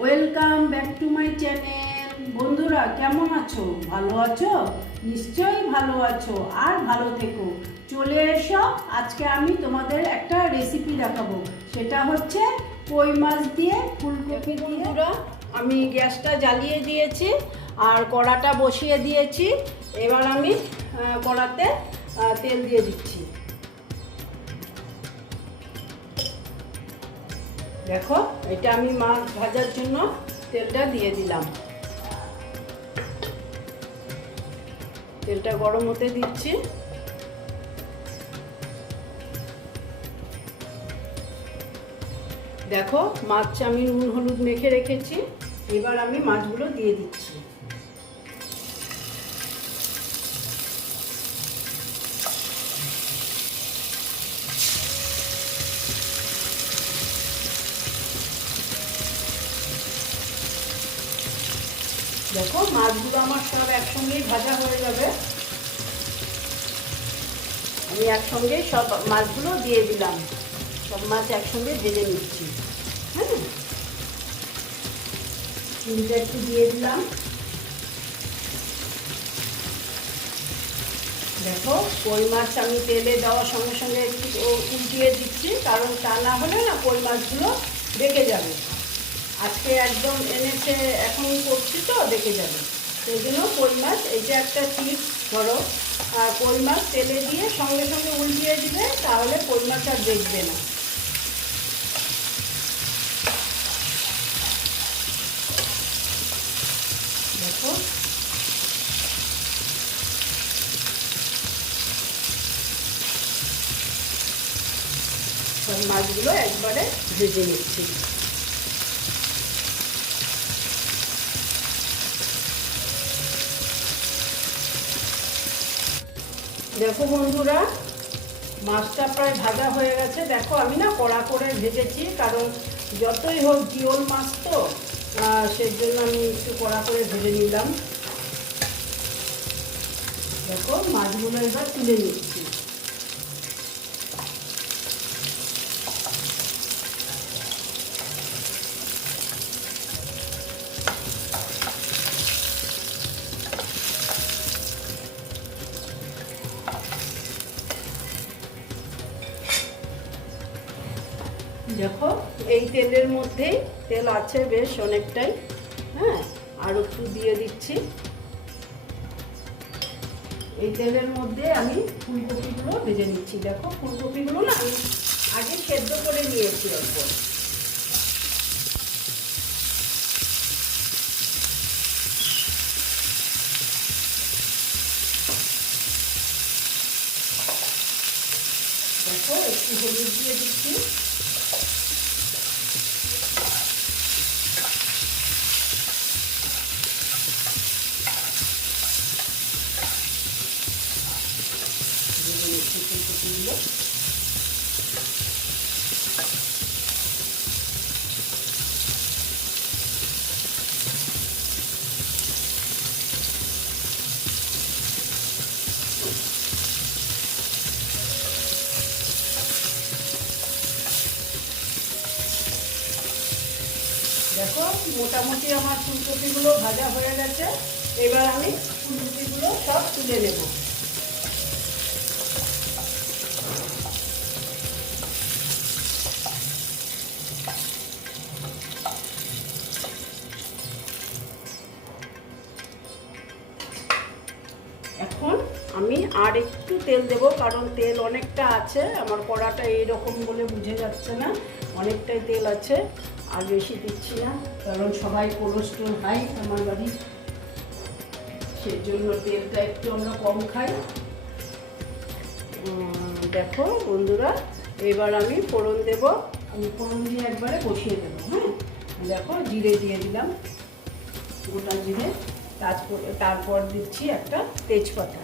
Welcome back to my channel বন্ধুরা, কেমন আছো? ভালো আছো? নিশ্চয়ই ভালো আছো আর ভালো থেকো। চলে এসো, আজকে আমি তোমাদের একটা রেসিপি দেখাবো। সেটা হচ্ছে কই মাছ দিয়ে, ফুলকপি দিয়ে। আমি গ্যাসটা জ্বালিয়ে দিয়েছি আর কড়াটা বসিয়ে দিয়েছি। এবার আমি কড়াতে তেল দিয়ে দিচ্ছি। দেখো, এটা আমি মাছ ভাজার জন্য তেলটা দিয়ে দিলাম। তেলটা গরম হতে দিচ্ছি। দেখো, মাছ আমি নুন, হলুদ মেখে রেখেছি। এবার আমি মাছগুলো দিয়ে দিচ্ছি। দেখো, মাছগুলো আমার সব একসঙ্গেই ভাজা হয়ে যাবে। আমি একসঙ্গে সব মাছগুলো দিয়ে দিলাম। সব মাছ একসঙ্গে ভেজে নিচ্ছি। হ্যাঁ? একটু দিয়ে দিলাম। দেখো, কই মাছ আমি তেলে দেওয়ার সঙ্গে সঙ্গে একটু উল্টিয়ে দিচ্ছি, কারণ তা না হলে না কই মাছগুলো বেঁকে যাবে। আজকে একদম এনেছে এখন করছি তো, দেখে যাবে। সেই জন্য কই মাছ এইটা একটা টিপস ধরো, আর কই মাছ তেলে দিয়ে সঙ্গে সঙ্গে উল্টিয়ে দিবে তাহলে কই মাছ আর দেখবে না। দেখো। মাছগুলো একবারে ভেজে নিচ্ছি। দেখো বন্ধুরা, মাছটা প্রায় ভাজা হয়ে গেছে। দেখো, আমি না কড়া করে ভেজেছি, কারণ যতই হোক জিওল মাছ তো সেজন্য আমি একটু কড়া করে ভেজে নিলাম। দেখো, মাছগুলো এবার তুলে নিচ্ছি। এই তেলের মধ্যেই, তেল আছে বেশ অনেকটাই হ্যাঁ আর একটু দিয়ে দিচ্ছি। এই তেলের মধ্যে আমি ফুলকপিগুলো ভেজে নিচ্ছি। দেখো, ফুলকপিগুলো না আমি আগে সেদ্ধ করে নিয়েছি অল্প দেখো একটু হলুদ দিয়ে দিচ্ছি ভেজে নিচ্ছি ফুলকপিগুলো দেখো মোটামুটি আমার ফুলকপিগুলো ভাজা হয়ে গেছে। এবার আমি ফুলকপিগুলো সব তুলে নেব। এখন আমি আর একটু তেল দেব, কারণ তেল অনেকটা আছে। আমার কড়াটা এইরকম বলে বুঝে যাচ্ছে না। অনেকটাই তেল আছে। আর বেশি দিচ্ছি না, কারণ সবাই কোলেস্ট্রল হাই আমার বাড়ির সেই জন্য তেলটা একটু আমরা কম খাই। দেখো বন্ধুরা, এবার আমি ফোড়ন দেব। আমি ফোড়ন দিয়ে একবারে বসিয়ে দেবো হ্যাঁ? দেখো জিরে দিয়ে দিলাম, গোটা জিরে। তারপর তারপর দিচ্ছি একটা তেজপাতা।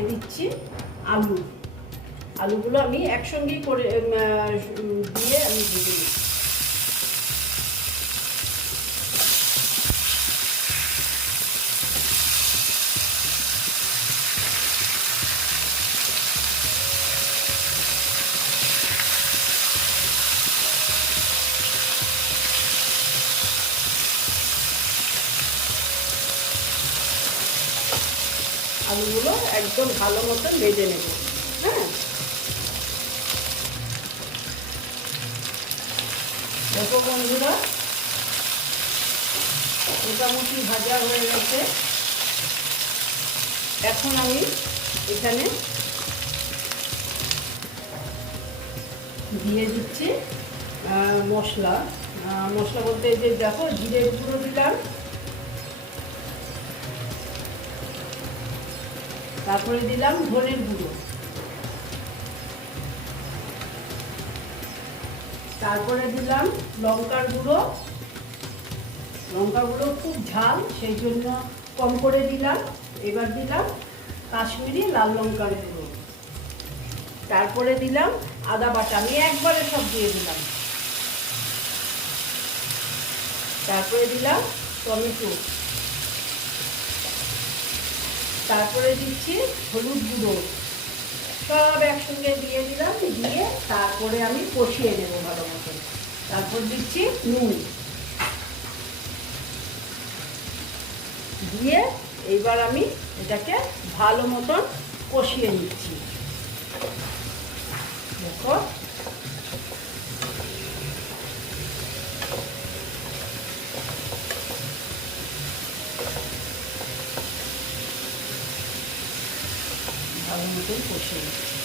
দিয়ে দিচ্ছি আলু। আলুগুলো আমি একসঙ্গেই করে দিয়ে আমি ভেজে নিই আলুগুলো একদম ভালো মতন ভেজে নেব। হ্যাঁ? দেখো বন্ধুরা, মোটামুটি ভাজা হয়ে গেছে। এখন আমি এখানে দিয়ে দিচ্ছি মশলা। মশলা বলতে যে দেখো জিরে গুঁড়ো দিলাম। তারপরে দিলাম ধনের গুঁড়ো। তারপরে দিলাম লঙ্কার গুঁড়ো। লঙ্কা গুঁড়ো খুব ঝাল, সেই জন্য কম করে দিলাম। এবার দিলাম কাশ্মীরি লাল লঙ্কার গুঁড়ো। তারপরে দিলাম আদা বাটা, আমি একবারে সব দিয়ে দিলাম। তারপরে দিলাম টমেটো। তারপরে দিচ্ছি হলুদ গুঁড়ো। সব একসঙ্গে দিয়ে দিলাম, দিয়ে তারপরে আমি কষিয়ে নেব ভালো মতন তারপর দিচ্ছি নুন। দিয়ে এইবার আমি এটাকে ভালো মতন কষিয়ে নিচ্ছি। দেখো ভালো মতন কষিয়ে নিচ্ছি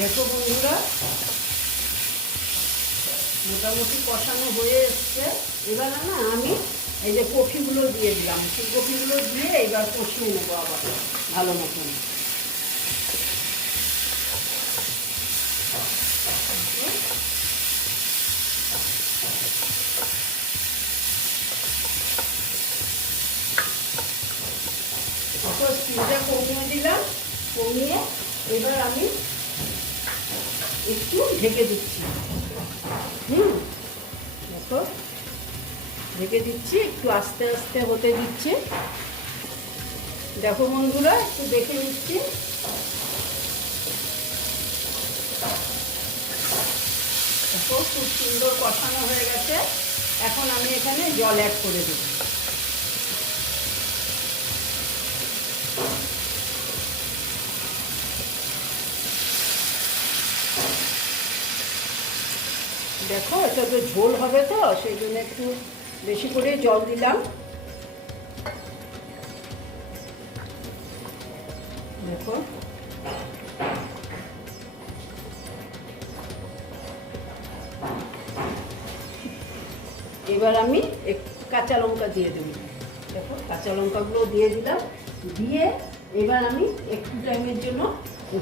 দেখো বন্ধুরা, মোটামুটি কষানো হয়ে এসছে। এবার না, আমি এই যে কফিগুলো দিয়ে দিলাম। সেই কফিগুলো দিয়ে এবার কষিয়ে নেব আবার, ভালো মতন। কমিয়ে দিলাম, কমিয়ে এবার আমি ঢেকে দিচ্ছি। হুম, দেখো, ঢেকে দিচ্ছি, একটু আস্তে আস্তে হতে দিচ্ছি। দেখো বন্ধুরা, একটু দেখে নিচ্ছি। দেখো, খুব সুন্দর কষানো হয়ে গেছে। এখন আমি এখানে জল অ্যাড করে দেবো। দেখো, এটা তো ঝোল হবে তো, সেই জন্য একটু বেশি করে জল দিলাম। দেখো। এবার আমি কাঁচা লঙ্কা দিয়ে দেবো। দেখো, কাঁচা লঙ্কাগুলো দিয়ে দিলাম। দিয়ে এবার আমি একটু টাইমের জন্য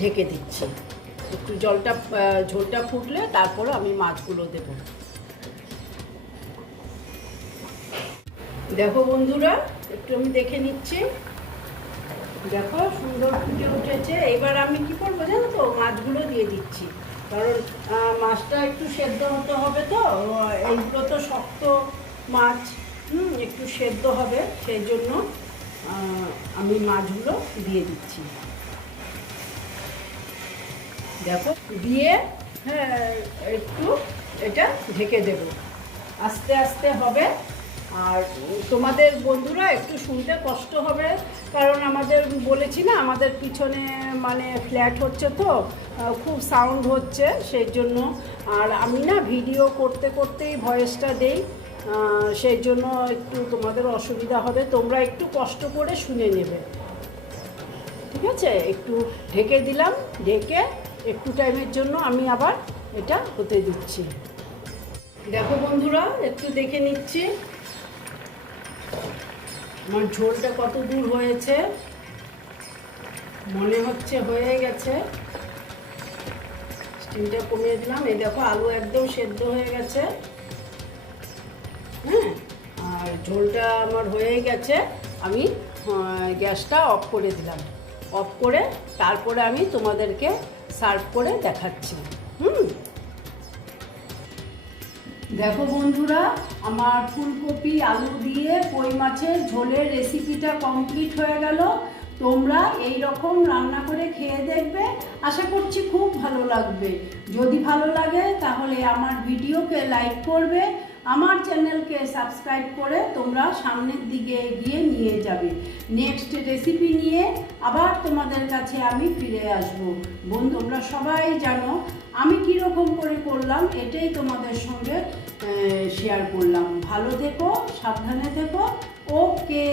ঢেকে দিচ্ছি। একটু জলটা ঝোলটা ফুটলে তারপরে আমি মাছগুলো দেব। দেখো বন্ধুরা, একটু আমি দেখে নিচ্ছি। দেখো সুন্দর ফুটে উঠেছে। এবার আমি কি করব জানো তো? মাছগুলো দিয়ে দিচ্ছি। কারণ মাছটা একটু সেদ্ধ হতে হবে তো। এইগুলো তো শক্ত মাছ। হুম, একটু সেদ্ধ হবে। সেই জন্য আমি মাছগুলো দিয়ে দিচ্ছি। দেখো, দিয়ে হ্যাঁ একটু এটা ঢেকে দেব। আস্তে আস্তে হবে। আর তোমাদের বন্ধুরা একটু শুনতে কষ্ট হবে, কারণ আমাদের বলেছি না, আমাদের পিছনে মানে ফ্ল্যাট হচ্ছে তো খুব সাউন্ড হচ্ছে সেই জন্য আর আমি না ভিডিও করতে করতেই ভয়েসটা দেই সেই জন্য একটু তোমাদের অসুবিধা হবে, তোমরা একটু কষ্ট করে শুনে নেবে। ঠিক আছে? একটু ঢেকে দিলাম, ঢেকে একটু টাইমের জন্য আমি আবার এটা হতে দিচ্ছি। দেখো বন্ধুরা, একটু দেখে নিচ্ছি। আমার ঝোলটা কত দূর হয়েছে? মনে হচ্ছে হয়ে গেছে। স্টিমটা কমিয়ে দিলাম। এই দেখো, আলু একদম সেদ্ধ হয়ে গেছে। হ্যাঁ আর ঝোলটা আমার হয়ে গেছে। আমি গ্যাসটা অফ করে দিলাম। অফ করে তারপরে আমি তোমাদেরকে সার্ভ করে দেখাচ্ছি। হুম। দেখো বন্ধুরা, আমার ফুলকপি, আলু দিয়ে কই মাছের ঝোলের রেসিপিটা কমপ্লিট হয়ে গেল। তোমরা এই রকম রান্না করে খেয়ে দেখবে। আশা করছি খুব ভালো লাগবে। যদি ভালো লাগে, তাহলে আমার ভিডিওকে লাইক করবে। আমার চ্যানেলকে সাবস্ক্রাইব করে তোমরা সামনের দিকে এগিয়ে নিয়ে যাবে। নেক্সট রেসিপি নিয়ে আবার তোমাদের কাছে আমি ফিরে আসব। বন্ধু তোমরা সবাই জানো আমি কীরকম করে করলাম, এটাই তোমাদের সঙ্গে শেয়ার করলাম। ভালো থেকো, সাবধানে থেকো। ওকে